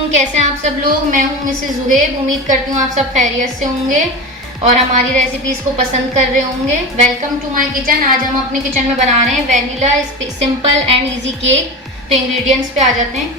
वालेकुम, कैसे हैं आप सब लोग। मैं हूं मिसेस जुहैब। उम्मीद करती हूँ आप सब खैरियत से होंगे और हमारी रेसिपीज को पसंद कर रहे होंगे। Welcome to my kitchen. आज हम अपने किचन में बना रहे हैं vanilla simple and easy cake. तो इंग्रेडिएंट्स पे आ जाते हैं।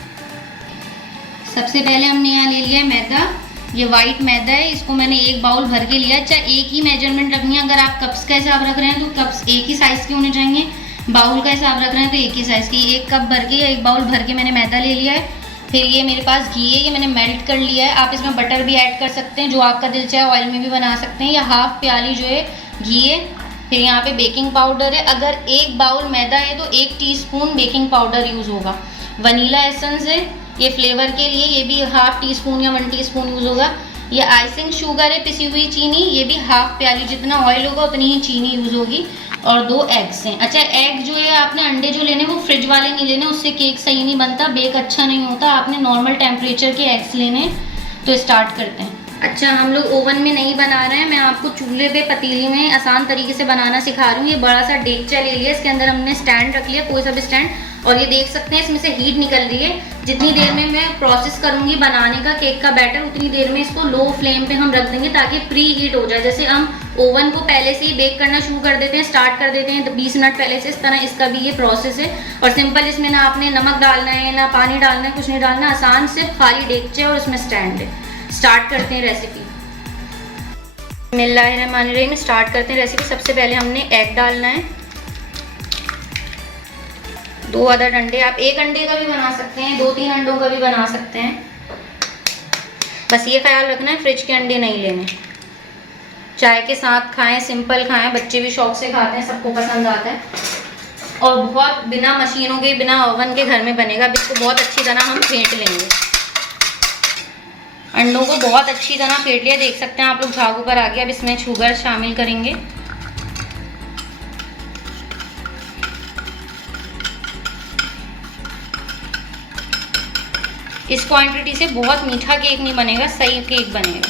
सबसे पहले हमने यहाँ ले लिया है मैदा। ये वाइट मैदा है, इसको मैंने एक बाउल भर के लिया। चाहे एक ही मेजरमेंट रखनी है। अगर आप कप्स का हिसाब रख रहे हैं तो कप्स एक ही साइज के होने चाहिए। बाउल का हिसाब रख रहे हैं तो एक ही साइज की। एक कप भर के या एक बाउल भर के मैंने मैदा ले लिया है। फिर ये मेरे पास घी है, ये मैंने मेल्ट कर लिया है। आप इसमें बटर भी ऐड कर सकते हैं, जो आपका दिल चाहे। ऑयल में भी बना सकते हैं। या हाफ प्याली जो है घी है। फिर यहाँ पे बेकिंग पाउडर है। अगर एक बाउल मैदा है तो 1 टीस्पून बेकिंग पाउडर यूज़ होगा। वनीला एसेंस है ये फ्लेवर के लिए, ये भी हाफ टीस्पून या 1 टीस्पून यूज़ होगा। ये आइसिंग शुगर है, पिसी हुई चीनी, ये भी हाफ प्याली। जितना ऑयल होगा उतनी ही चीनी यूज़ होगी। और 2 एग्स हैं। अच्छा, एग जो है आपने अंडे जो लेने वो फ्रिज वाले नहीं लेने, उससे केक सही नहीं बनता, बेक अच्छा नहीं होता। आपने नॉर्मल टेम्परेचर के एग्स लेने। तो स्टार्ट करते हैं। अच्छा, हम लोग ओवन में नहीं बना रहे हैं, मैं आपको चूल्हे पे पतीली में आसान तरीके से बनाना सिखा रही हूँ। ये बड़ा सा देगचा ले लिया, इसके अंदर हमने स्टैंड रख लिया, कोई सा भी स्टैंड। और ये देख सकते हैं इसमें से हीट निकल रही है। जितनी देर में मैं प्रोसेस करूंगी बनाने का केक का बैटर, उतनी देर में इसको लो फ्लेम पे हम रख देंगे ताकि प्री हीट हो जाए। जैसे हम ओवन को पहले से ही बेक करना शुरू कर देते हैं, स्टार्ट कर देते हैं 20 मिनट पहले से, इस तरह इसका भी ये प्रोसेस है। और सिंपल इसमें ना आपने नमक डालना है ना पानी डालना है, कुछ नहीं डालना। आसान से खाली देगचे और उसमें स्टैंड है। स्टार्ट करते हैं रेसिपी। बिस्मिल्लाहिर्रहमानिर्रहीम। स्टार्ट करते हैं रेसिपी। सबसे पहले हमने एग डालना है। 2 अदद अंडे, आप 1 अंडे का भी बना सकते हैं, 2-3 अंडों का भी बना सकते हैं। बस ये ख्याल रखना है फ्रिज के अंडे नहीं लेने। चाय के साथ खाएं, सिंपल खाएं, बच्चे भी शौक से खाते हैं, सबको पसंद आता है। और बहुत बिना मशीनों के, बिना ओवन के घर में बनेगा। अब इसको बहुत अच्छी तरह हम फेंट लेंगे। अंडों को बहुत अच्छी तरह फेंट लिया, देख सकते हैं आप लोग, झाग ऊपर आ गया। अब इसमें शुगर शामिल करेंगे। इस क्वांटिटी से बहुत मीठा केक नहीं बनेगा, सही केक बनेगा।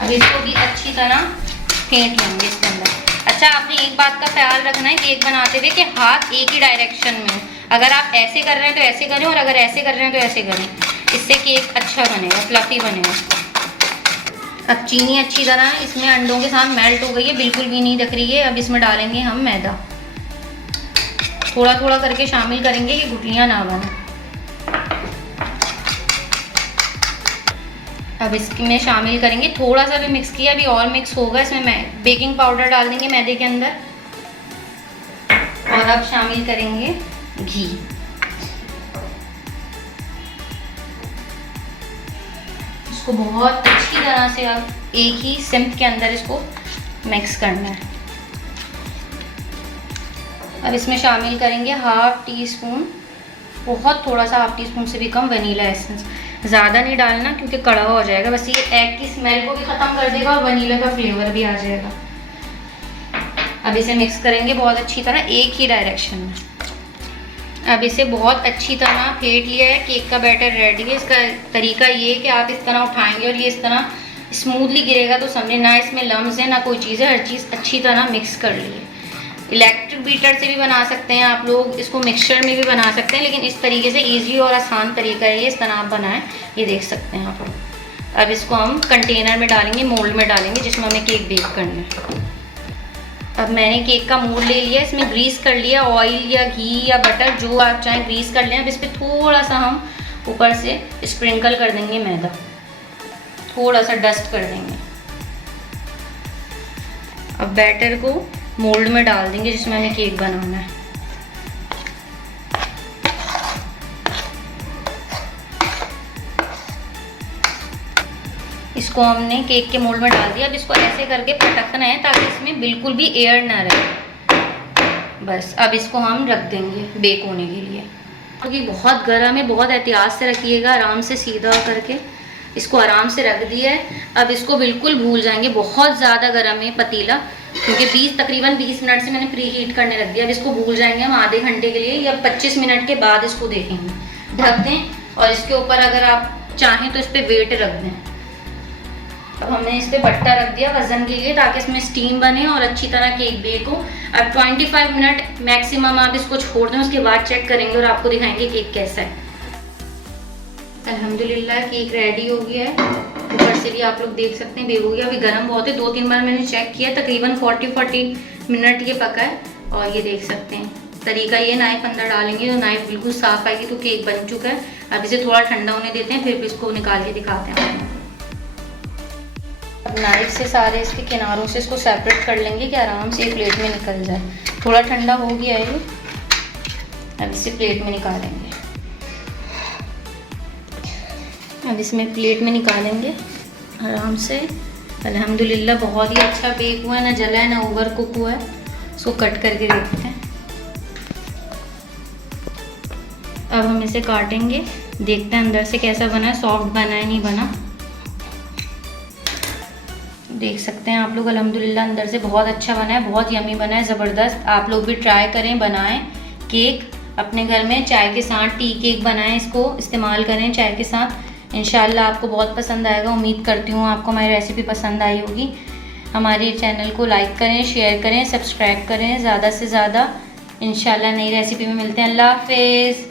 अब इसको भी अच्छी तरह फेंट लेंगे इसके अंदर। अच्छा, आपने एक बात का ख्याल रखना है केक बनाते हुए कि हाथ एक ही डायरेक्शन में। अगर आप ऐसे कर रहे हैं तो ऐसे करें, और अगर ऐसे कर रहे हैं तो ऐसे करें। इससे केक अच्छा बनेगा, फ्लफी बनेगा। अब चीनी अच्छी तरह इसमें अंडों के साथ मेल्ट हो गई है, बिल्कुल भी नहीं दिख रही है। अब इसमें डालेंगे हम मैदा। थोड़ा थोड़ा करके शामिल करेंगे, ये गुठलियाँ ना बने। अब इसमें शामिल करेंगे, थोड़ा सा भी मिक्स किया, अभी और मिक्स होगा। इसमें बेकिंग पाउडर डाल देंगे मैदे के अंदर। और अब शामिल करेंगे घी। इसको बहुत अच्छी तरह से अब एक ही सिंक के अंदर इसको मिक्स करना है। अब इसमें शामिल करेंगे हाफ टीस्पून, बहुत थोड़ा सा, हाफ टीस्पून से भी कम, वनीला एसेंस। ज़्यादा नहीं डालना क्योंकि कड़वा हो जाएगा। बस ये एग की स्मेल को भी ख़त्म कर देगा और वनीला का फ्लेवर भी आ जाएगा। अब इसे मिक्स करेंगे बहुत अच्छी तरह, एक ही डायरेक्शन में। अब इसे बहुत अच्छी तरह फेंट लिया है, केक का बैटर रेडी है। इसका तरीका ये है कि आप इस तरह उठाएंगे और ये इस तरह स्मूथली गिरेगा, तो समझे ना इसमें लम्स है ना कोई चीज़ है। हर चीज़ अच्छी तरह मिक्स कर ली है। इलेक्ट्रिक बीटर से भी बना सकते हैं आप लोग, इसको मिक्सचर में भी बना सकते हैं, लेकिन इस तरीके से इजी और आसान तरीका है ये। इस तरह आप बनाएं, ये देख सकते हैं आप लोग। अब इसको हम कंटेनर में डालेंगे, मोल्ड में डालेंगे, जिसमें हमें केक बेक करना है। अब मैंने केक का मोल्ड ले लिया, इसमें ग्रीस कर लिया, ऑयल या घी या बटर जो आप चाहें ग्रीस कर लें। अब इस पर थोड़ा सा हम ऊपर से स्प्रिंकल कर देंगे मैदा, थोड़ा सा डस्ट कर देंगे। अब बैटर को मोल्ड में डाल देंगे जिसमें हमें केक बनाना है। इसको हमने केक के मोल्ड में डाल दिया। अब इसको ऐसे करके पटकना है ताकि इसमें बिल्कुल भी एयर ना रहे। बस अब इसको हम रख देंगे बेक होने के लिए। क्योंकि बहुत गर्म है, बहुत एहतियात से रखिएगा, आराम से सीधा करके इसको आराम से रख दिया है। अब इसको बिल्कुल भूल जाएंगे, बहुत ज़्यादा गर्म है पतीला, क्योंकि तकरीबन 20 मिनट से मैंने प्री हीट करने रख दिया। अब इसको भूल जाएंगे हम आधे घंटे के लिए या 25 मिनट के बाद इसको देखेंगे। ढक दें और इसके ऊपर अगर आप चाहें तो इस पर वेट रख दें। अब हमने इस पर बट्टा रख दिया वजन के लिए ताकि इसमें स्टीम बने और अच्छी तरह केक बेक हो। अब 25 मिनट मैक्सिमम आप इसको छोड़ दें, उसके बाद चेक करेंगे और आपको दिखाएंगे केक कैसा है। अल्हम्दुलिल्लाह केक रेडी हो गया है। ऊपर से भी आप लोग देख सकते हैं बेक हो गया। अभी गर्म बहुत है, 2-3 बार मैंने चेक किया, तकरीबन 40 मिनट ये पका है। और ये देख सकते हैं तरीका ये, नाइफ अंदर डालेंगे तो नाइफ बिल्कुल साफ आएगी, तो केक बन चुका है। अब इसे थोड़ा ठंडा होने देते हैं, फिर भी इसको निकाल के दिखाते हैं। अब नाइफ से सारे इसके किनारों से इसको सेपरेट कर लेंगे कि आराम से ये प्लेट में निकल जाए। थोड़ा ठंडा हो गया है ये, अब इसे प्लेट में निकालेंगे। अब इसमें प्लेट में निकालेंगे आराम से। अल्हम्दुलिल्लाह बहुत ही अच्छा बेक हुआ है, ना जला है ना ओवर कुक हुआ है। इसको कट करके देखते हैं। अब हम इसे काटेंगे, देखते हैं अंदर से कैसा बना है, सॉफ्ट बना है नहीं बना। देख सकते हैं आप लोग अल्हम्दुलिल्लाह अंदर से बहुत अच्छा बना है, बहुत यमी बना है, ज़बरदस्त। आप लोग भी ट्राई करें, बनाएं केक अपने घर में, चाय के साथ टी केक बनाएं, इसको इस्तेमाल करें चाय के साथ। इंशाल्लाह आपको बहुत पसंद आएगा। उम्मीद करती हूँ आपको हमारी रेसिपी पसंद आई होगी। हमारे चैनल को लाइक करें, शेयर करें, सब्सक्राइब करें ज़्यादा से ज़्यादा। इंशाल्लाह नई रेसिपी में मिलते हैं। अल्लाह हाफिज़।